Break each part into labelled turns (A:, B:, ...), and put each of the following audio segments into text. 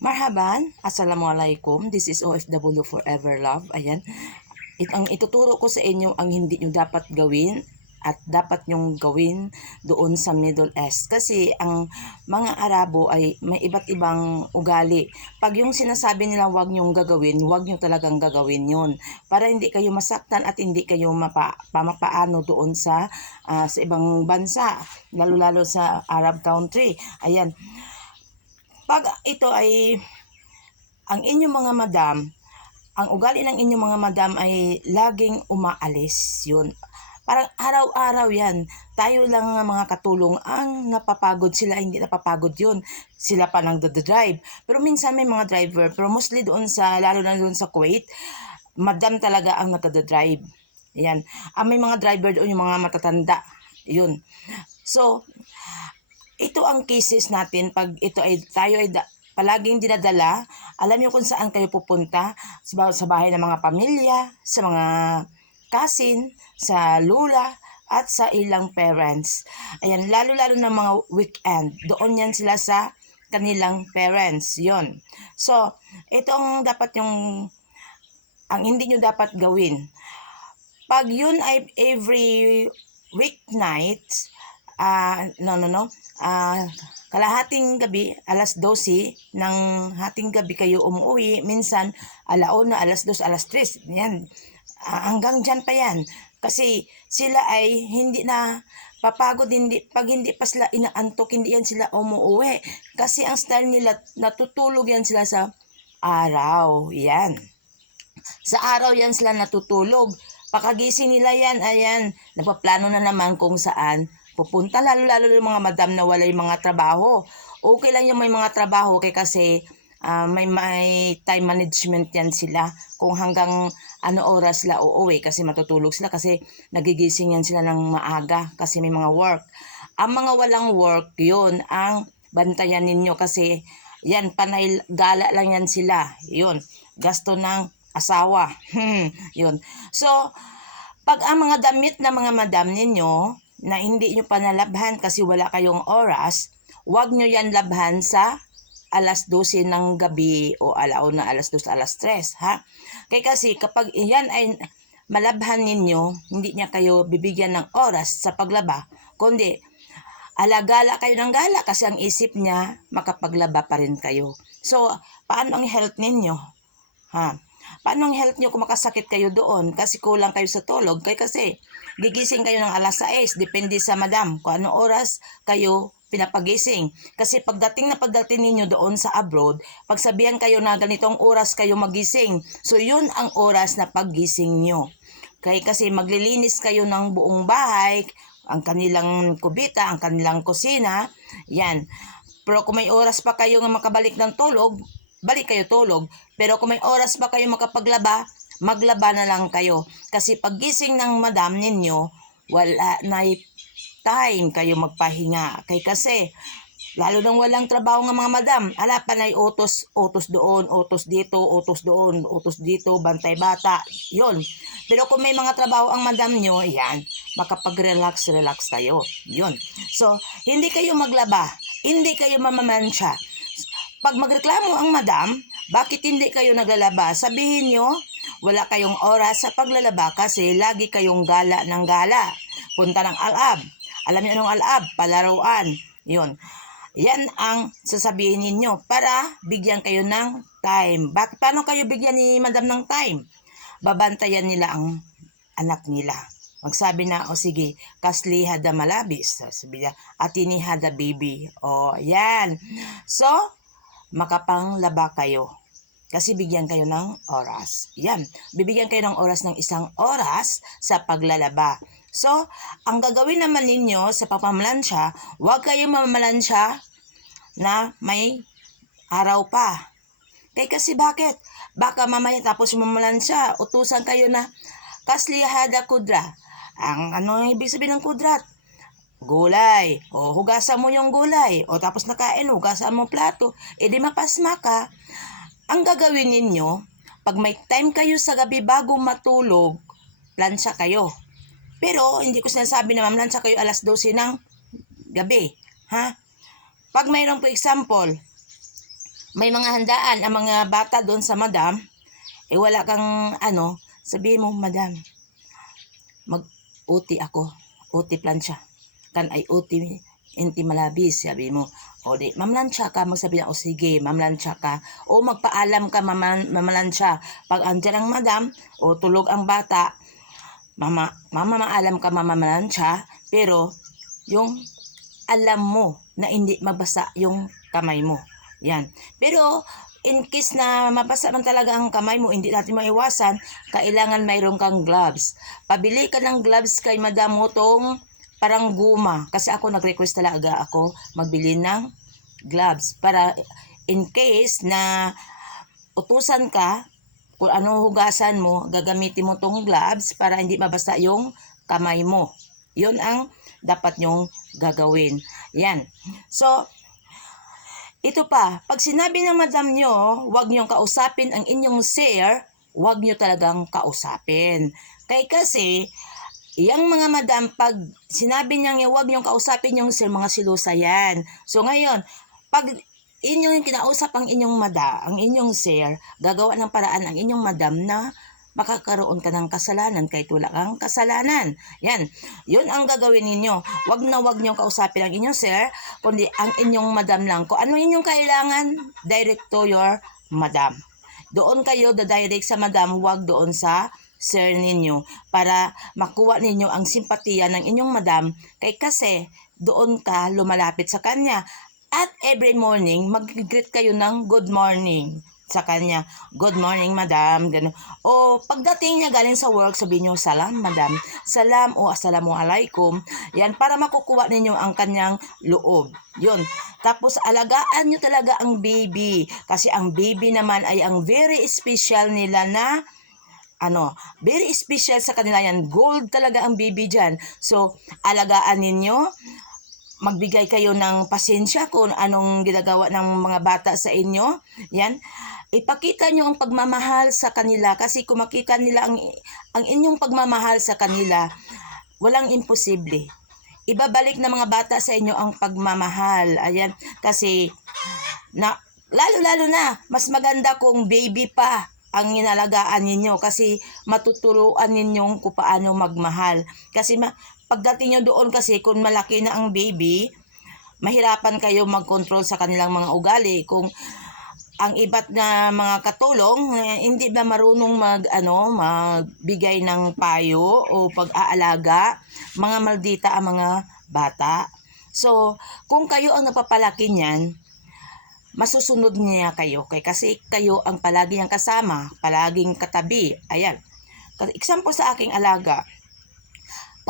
A: Marhaban, Assalamualaikum. This is OFW Forever Love. Ayan. It, ang ituturo ko sa inyo ang hindi nyo dapat gawin at dapat nyong gawin doon sa Middle East. Kasi ang mga Arabo ay may iba't ibang ugali. Pag yung sinasabi nila wag nyong gagawin, wag nyo talagang gagawin yun. Para hindi kayo masaktan at hindi kayo mapa, pamapaano doon sa, ah, sa ibang bansa. Lalo-lalo sa Arab country. Ayan pag ito ay ang inyong mga madam, ang ugali ng inyong mga madam ay laging umaalis yun. Parang araw-araw yan. Tayo lang nga mga katulong ang napapagod sila, hindi napapagod yun. Sila pa nang drive Pero minsan may mga driver, pero mostly doon sa, lalo na doon sa Kuwait, madam talaga ang nagda-drive. Yan. Ah, may mga driver doon, yung mga matatanda. Yun. So, ito ang cases natin pag ito ay tayo ay da, palaging dinadala, alam niyo kung saan kayo pupunta, sa, ba- sa bahay ng mga pamilya, sa mga cousin, sa lula, at sa ilang parents. Ayan, lalo-lalo na mga weekend, doon yan sila sa kanilang parents. yon So, ito ang dapat yung, ang hindi nyo dapat gawin. Pag yun ay every weeknight, ah no, no, no, ah kalahating gabi, alas 12 ng hating gabi kayo umuwi, minsan alauna, alas 2, alas 3, yan, Ah, hanggang dyan pa yan. Kasi sila ay hindi na papagod, hindi, pag hindi pa sila inaantok, hindi yan sila umuwi. Kasi ang style nila, natutulog yan sila sa araw. Yan. Sa araw yan sila natutulog. Pakagising nila yan, ayan, nagpaplano na naman kung saan pupunta. Lalo-lalo yung mga madam na wala yung mga trabaho. Okay lang yung may mga trabaho kay kasi ah, may, may time management yan sila. Kung hanggang ano oras sila uuwi kasi matutulog sila kasi nagigising yan sila ng maaga kasi may mga work. Ang mga walang work, yun ang bantayan ninyo kasi yan, panay gala lang yan sila. Yun, gasto ng asawa. Yun. So, pag ang mga damit na mga madam ninyo na hindi nyo pa nalabhan kasi wala kayong oras, wag nyo yan labhan sa alas 12 ng gabi o alauna alas 2, alas 3, ha? Kaya kasi kapag yan ay malabhan ninyo, hindi niya kayo bibigyan ng oras sa paglaba, kundi alagala kayo ng gala kasi ang isip niya makapaglaba pa rin kayo. So, paano ang health ninyo? Ha? Paano ang health niyo kung makasakit kayo doon kasi kulang kayo sa tulog? Kaya kasi gigising kayo ng alas 6, depende sa madam kung anong oras kayo pinapagising. Kasi pagdating na pagdating ninyo doon sa abroad, pagsabihan kayo na ganitong oras kayo magising. So yun ang oras na paggising nyo. Kaya kasi maglilinis kayo ng buong bahay, ang kanilang kubita, ang kanilang kusina, yan. Pero kung may oras pa kayo nga makabalik ng tulog, balik kayo tulog. Pero kung may oras pa kayo makapaglaba, maglaba na lang kayo. Kasi paggising ng madam ninyo, wala na time kayo magpahinga. Kay kasi, lalo nang walang trabaho ng mga madam, ala pa na utos, utos doon, utos dito, utos doon, utos dito, bantay bata, yon. Pero kung may mga trabaho ang madam nyo, yan, makapag-relax, relax kayo. Yun. So, hindi kayo maglaba, hindi kayo mamamansya. Pag magreklamo ang madam, bakit hindi kayo naglalaba? Sabihin nyo, wala kayong oras sa paglalaba kasi lagi kayong gala ng gala. Punta ng alab. Alam niyo anong alab? Palaruan. Yun. Yan ang sasabihin ninyo para bigyan kayo ng time. Bak paano kayo bigyan ni madam ng time? Babantayan nila ang anak nila. Magsabi na, o sige, kasli hada malabis. Sabi niya, atini hada baby. O, yan. So, makapanglaba kayo. Kasi bigyan kayo ng oras. Yan. Bibigyan kayo ng oras ng isang oras sa paglalaba. So, ang gagawin naman ninyo sa pagpamalansya, huwag kayo mamalansya na may araw pa. Kaya kasi bakit? Baka mamaya tapos mamalansya, utusan kayo na kaslihada kudra. Ang ano ang ibig sabihin ng kudrat? Gulay. O hugasan mo yung gulay. O tapos nakain, hugasan mo plato. E di mapasma ka. Ang gagawin ninyo, pag may time kayo sa gabi bago matulog, plansya kayo. Pero hindi ko sinasabi na mamlansya kayo alas 12 ng gabi. Ha? Pag mayroong for example, may mga handaan ang mga bata doon sa madam, eh wala kang ano, sabihin mo, madam, mag-uti ako, uti plansya. Kan ay uti inti malabis, sabi mo. O di, mamlansya ka, magsabi na, o sige, mamlansya ka. O magpaalam ka, maman, mamlansya. Pag andyan ang madam, o tulog ang bata, mama, mama maalam ka, mamamalansya, pero yung alam mo na hindi mabasa yung kamay mo. Yan. Pero, in case na mabasa man talaga ang kamay mo, hindi natin maiwasan, kailangan mayroon kang gloves. Pabili ka ng gloves kay Madam mo tong parang guma. Kasi ako nag-request talaga ako magbili ng gloves para in case na utusan ka kung ano hugasan mo, gagamitin mo tong gloves para hindi mabasa yung kamay mo. Yun ang dapat nyong gagawin. Yan. So, ito pa, pag sinabi ng madam nyo, huwag nyong kausapin ang inyong sir, huwag nyo talagang kausapin. Kaya kasi, yung mga madam, pag sinabi niya huwag nyong kausapin yung sir, mga silusa yan. So ngayon, pag inyong kinausap ang inyong mada, ang inyong sir, gagawa ng paraan ang inyong madam na makakaroon ka ng kasalanan kahit wala kang kasalanan. Yan. Yun ang gagawin ninyo. Wag na wag niyong kausapin ang inyong sir, kundi ang inyong madam lang. Kung ano inyong kailangan, direct to your madam. Doon kayo da-direct sa madam, wag doon sa sir ninyo para makuha ninyo ang simpatiya ng inyong madam kay kasi doon ka lumalapit sa kanya. At every morning, mag-greet kayo ng good morning sa kanya. Good morning, madam. Ganun. O pagdating niya galing sa work, sabihin niyo, salam, madam. Salam o assalamu alaikum. Yan, para makukuha ninyo ang kanyang loob. Yun. Tapos, alagaan niyo talaga ang baby. Kasi ang baby naman ay ang very special nila na ano, very special sa kanila yan. Gold talaga ang baby dyan. So, alagaan ninyo magbigay kayo ng pasensya kung anong ginagawa ng mga bata sa inyo. Yan. Ipakita nyo ang pagmamahal sa kanila kasi kung makita nila ang, ang inyong pagmamahal sa kanila, walang imposible. Ibabalik ng mga bata sa inyo ang pagmamahal. Ayan. Kasi, na, lalo-lalo na, mas maganda kung baby pa ang inalagaan ninyo kasi matuturuan ninyong kung paano magmahal. Kasi ma, pagdating nyo doon kasi kung malaki na ang baby, mahirapan kayo mag-control sa kanilang mga ugali. Kung ang iba't na mga katulong eh, hindi ba marunong mag ano magbigay ng payo o pag-aalaga mga maldita ang mga bata so kung kayo ang napapalaki niyan masusunod niya kayo kay kasi kayo ang palagi niyang kasama palaging katabi ayan example sa aking alaga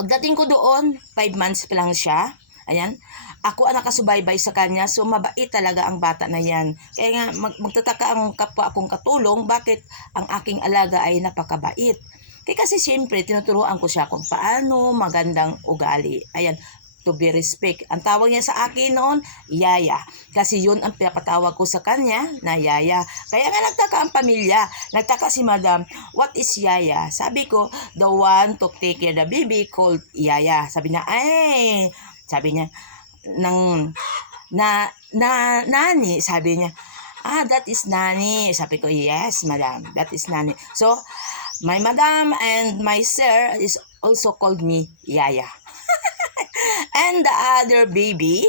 A: Pagdating ko doon, 5 months pa lang siya. Ayan. Ako ang nakasubaybay sa kanya. So, mabait talaga ang bata na yan. Kaya nga, mag- magtataka ang kapwa akong katulong, bakit ang aking alaga ay napakabait. Kaya kasi siyempre, tinuturuan ko siya kung paano magandang ugali. Ayan, to be respect. Ang tawag niya sa akin noon, Yaya. Kasi yun ang pinapatawag ko sa kanya na Yaya. Kaya nga nagtaka ang pamilya. Nagtaka si Madam, what is Yaya? Sabi ko, the one to take care the baby called Yaya. Sabi niya, ay, sabi niya, ng, na, na, nani, sabi niya, ah, that is nani. Sabi ko, yes, madam, that is nani. So, my madam and my sir is also called me Yaya. And the other baby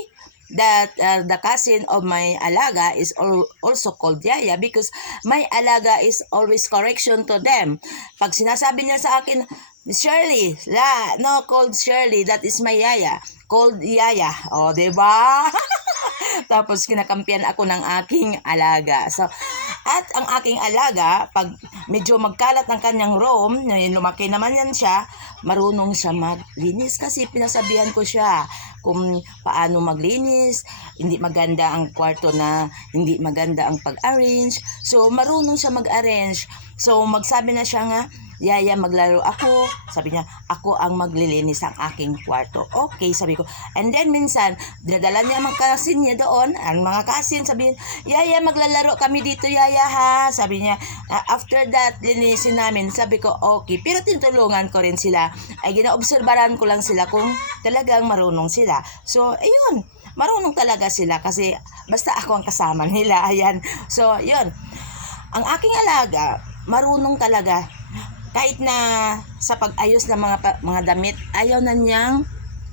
A: that uh, the cousin of my alaga is al- also called Yaya because my alaga is always correction to them. Pag sinasabi niya sa akin, Shirley, la, no, called Shirley, that is my Yaya. Called Yaya. O, oh, ba? Tapos kinakampiyan ako ng aking alaga. So, at ang aking alaga, pag medyo magkalat ang kanyang room, lumaki naman yan siya, marunong siya maglinis kasi pinasabihan ko siya kung paano maglinis, hindi maganda ang kwarto na hindi maganda ang pag-arrange. So, marunong siya mag-arrange. So, magsabi na siya nga, Yaya, maglaro ako. Sabi niya, ako ang maglilinis ng aking kwarto. Okay, sabi ko. And then minsan, dinadala niya mga kasin niya doon. Ang mga kasin, sabi niya, Yaya, maglalaro kami dito, Yaya, ha? Sabi niya, "Ah, after that, linisin namin. Sabi ko, okay. Pero tinutulungan ko rin sila. Ay, ginaobserbaran ko lang sila kung talagang marunong sila. So, ayun. marunong talaga sila kasi basta ako ang kasama nila. Ayan. So, yun. Ang aking alaga, marunong talaga. Kahit na sa pag-ayos ng mga, mga damit, ayaw na niyang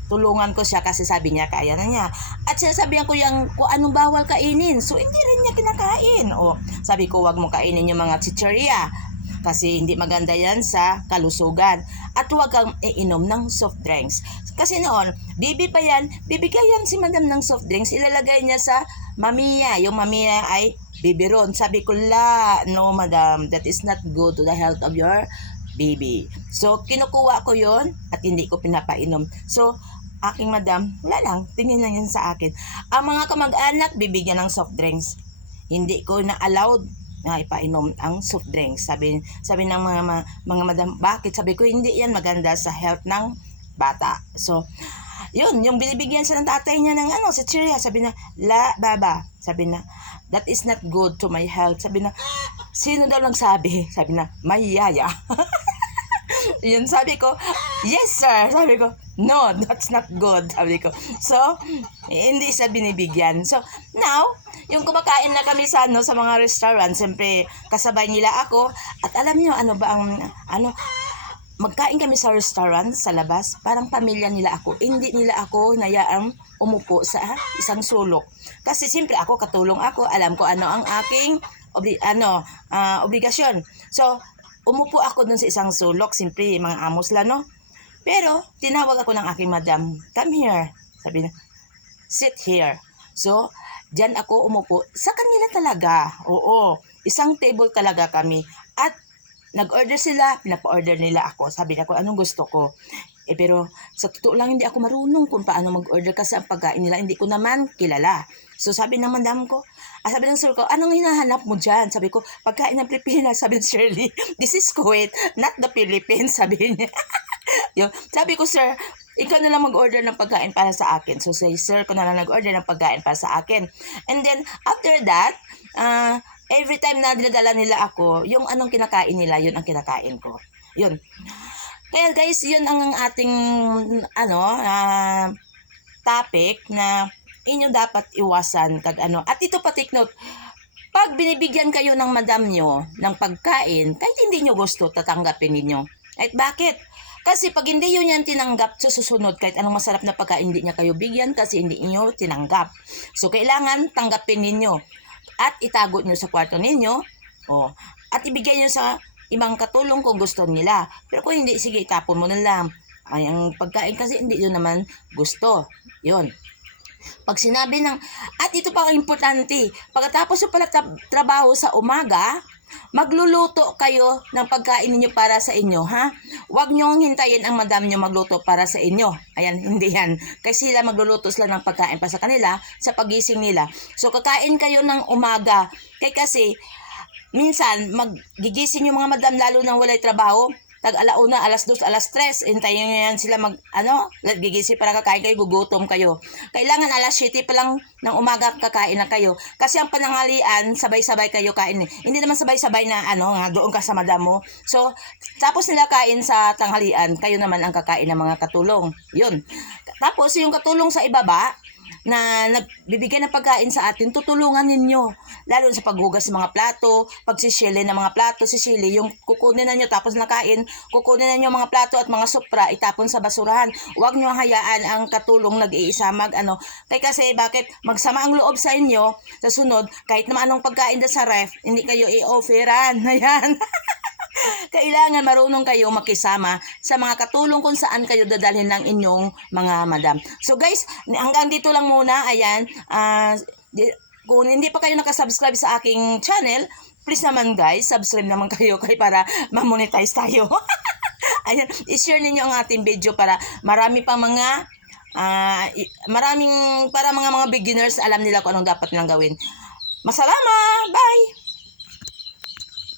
A: tulungan ko siya kasi sabi niya kaya na niya. At sinasabihan ko yung kung anong bawal kainin. So, hindi rin niya kinakain. O, sabi ko, wag mo kainin yung mga chicheria kasi hindi maganda yan sa kalusugan. At huwag kang iinom ng soft drinks. Kasi noon, bibi pa yan, bibigyan si madam ng soft drinks, ilalagay niya sa mamiya. Yung mamiya ay bibiron. Sabi ko, la, no madam, that is not good to the health of your baby. So, kinukuha ko yon at hindi ko pinapainom. So, aking madam, wala lang, tingin lang yan sa akin. Ang mga kamag-anak, bibigyan ng soft drinks. Hindi ko na allowed na ipainom ang soft drinks. Sabi, sabi ng mga, mga, mga madam, bakit? Sabi ko, hindi yan maganda sa health ng bata. So, yun, yung binibigyan siya ng tatay niya ng ano, sa chiria, sabi na, la, baba, sabi na, that is not good to my health. Sabi na, sino daw nagsabi? Sabi na, may yaya. yun, sabi ko, yes sir. Sabi ko, no, that's not good. Sabi ko, so, hindi siya binibigyan. So, now, yung kumakain na kami sa, ano, sa mga restaurant, siyempre, kasabay nila ako, at alam niyo, ano ba ang, ano, magkain kami sa restaurant sa labas, parang pamilya nila ako. Hindi nila ako nayaang umupo sa isang sulok. Kasi siyempre ako katulong ako, alam ko ano ang aking obli ano, ah, obligasyon. So, umupo ako dun sa isang sulok, siyempre mga amos lang, no? Pero, tinawag ako ng aking madam, come here. Sabi na, sit here. So, diyan ako umupo. Sa kanila talaga. Oo. Isang table talaga kami. At nag-order sila, pinapa-order nila ako. Sabi niya ko, anong gusto ko? Eh pero sa totoo lang hindi ako marunong kung paano mag-order kasi ang pagkain nila hindi ko naman kilala. So sabi ng madam ko, ah, sabi ng sir ko, anong hinahanap mo dyan? Sabi ko, pagkain ng Pilipinas. Sabi ni Shirley, this is Kuwait, not the Philippines. Sabi niya. Yun. Sabi ko, sir, ikaw na lang mag-order ng pagkain para sa akin. So, say, sir, ko na lang nag-order ng pagkain para sa akin. And then, after that, uh, every time na dinadala nila ako, yung anong kinakain nila, yun ang kinakain ko. Yun. Kaya guys, yun ang ating, ano, ah, topic na inyo dapat iwasan kag ano. At ito pa take note, pag binibigyan kayo ng madam nyo ng pagkain, kahit hindi nyo gusto, tatanggapin ninyo. At bakit? Kasi pag hindi yun yan tinanggap, susunod kahit anong masarap na pagkain, hindi niya kayo bigyan kasi hindi niyo tinanggap. So, kailangan tanggapin ninyo at itago nyo sa kwarto ninyo oh, at ibigay nyo sa ibang katulong kung gusto nila. Pero kung hindi, sige, itapon mo na lang. Ay, ang pagkain kasi hindi yun naman gusto. Yun. Pag sinabi ng, at ito pa ang importante, pagkatapos yung pala tra- trabaho sa umaga, magluluto kayo ng pagkain ninyo para sa inyo, ha? Huwag nyo hintayin ang madam nyo magluto para sa inyo. Ayan, hindi yan. Kasi sila magluluto sila ng pagkain para sa kanila sa pagising nila. So, kakain kayo ng umaga. Kaya kasi, minsan, magigising yung mga madam lalo nang walay trabaho, tag alauna, alas dos, alas tres, hintayin nyo yan sila mag, ano, gigising para kakain kayo, gugutom kayo. Kailangan alas 7 pa lang ng umaga kakain na kayo. Kasi ang panangalian, sabay-sabay kayo kain. Hindi naman sabay-sabay na, ano, nga, doon ka sa madam mo. So, tapos nila kain sa tanghalian, kayo naman ang kakain ng mga katulong. Yun. Tapos, yung katulong sa ibaba, na nagbibigay ng pagkain sa atin, tutulungan ninyo. Lalo sa paghugas ng mga plato, pagsisili ng mga plato, sisili, yung kukunin na nyo tapos nakain, kukunin na nyo mga plato at mga supra, itapon sa basurahan. Huwag nyo hayaan ang katulong nag-iisa mag ano. Kaya kasi bakit magsama ang loob sa inyo, sa sunod, kahit naman anong pagkain sa ref, hindi kayo i-offeran. Ayan. kailangan marunong kayo makisama sa mga katulong kung saan kayo dadalhin ng inyong mga madam. So guys, hanggang dito lang muna. Ayan. di- kung hindi pa kayo nakasubscribe sa aking channel, please naman guys, subscribe naman kayo kay para ma-monetize tayo. Ayan, i-share ninyo ang ating video para marami pang mga i- maraming para mga mga beginners alam nila kung anong dapat nilang gawin. Masalama! Bye!